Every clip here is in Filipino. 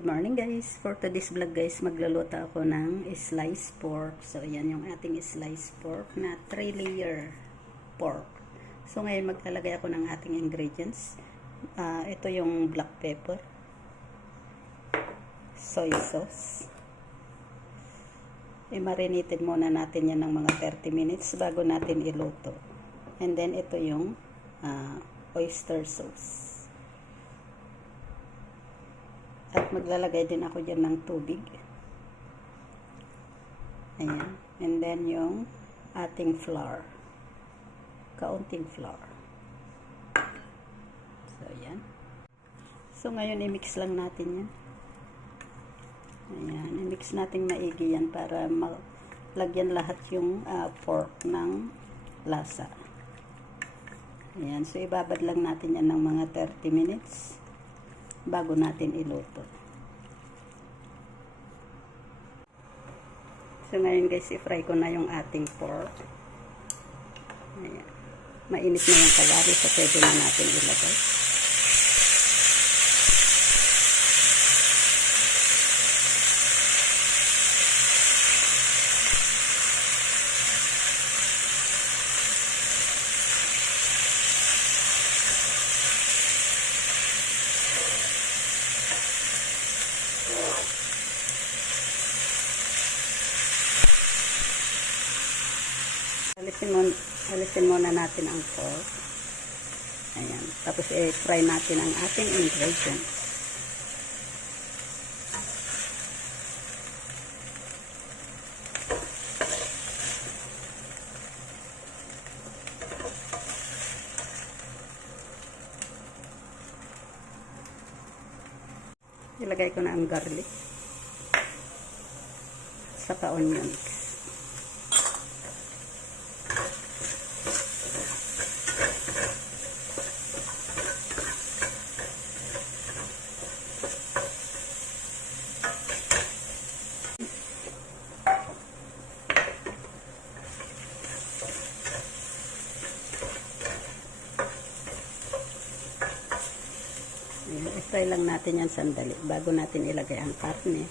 morning guys. For today's vlog guys, magluluto ako ng sliced pork. So ayan yung ating sliced pork na 3 layer pork. So ngayon maglalagay ako ng ating ingredients. Ah, ito yung black pepper, soy sauce. I-marinated muna natin yan ng mga 30 minutes bago natin iluto. And then ito yung ah, oyster sauce. At maglalagay din ako dyan ng tubig. Ayan. And then yung ating flour. Kaunting flour. So, ayan. So, ngayon i-mix lang natin yan. Ayan. I-mix natin maigi yan para malagyan lahat yung ah, pork ng lasa. Ayan. So, ibabad lang natin yan ng mga 30 minutes bago natin iluto. So ngayon guys, i-fry ko na yung ating pork. Ayan. Mainit na yung kawari, so pwede na natin ilagay. Alisin muna, alisin muna natin ang pork. Ayan. Tapos i-fry natin ang ating ingredients. Ilagay ko na ang garlic. Saka onions. I-fry lang natin yan sandali bago natin ilagay ang karne.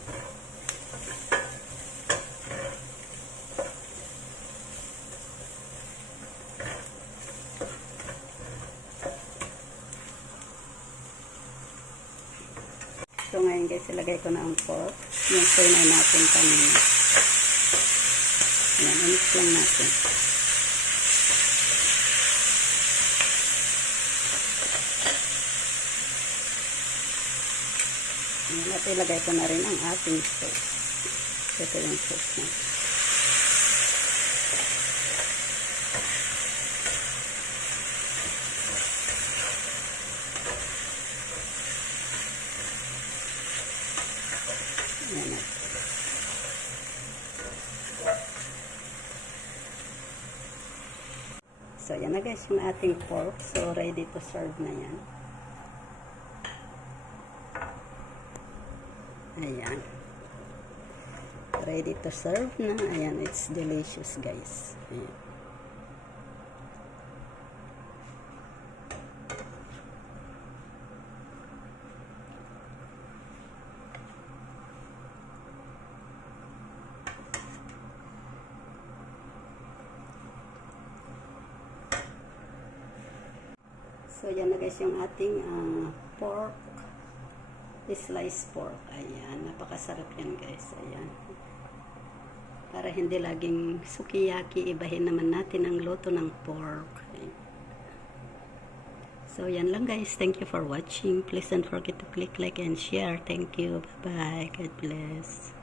So ngayon guys, ilagay ko na ang pork. Yung tunay natin kanina. Ayan, i-mix lang natin. At ilagay ko na rin ang ating sauce. Ito yung sauce na. Ayan. So, yan na guys yung ating pork. So, ready to serve na yan. Ayan. Ready to serve na. Ayan, it's delicious guys. Ayan. So, yan na guys yung ating ah, pork sliced pork. Ayan, napakasarap yan guys. Ayan. Para hindi laging sukiyaki, ibahin naman natin ang luto ng pork. Ayan. So, yan lang guys. Thank you for watching. Please don't forget to click like and share. Thank you. Bye-bye. God bless.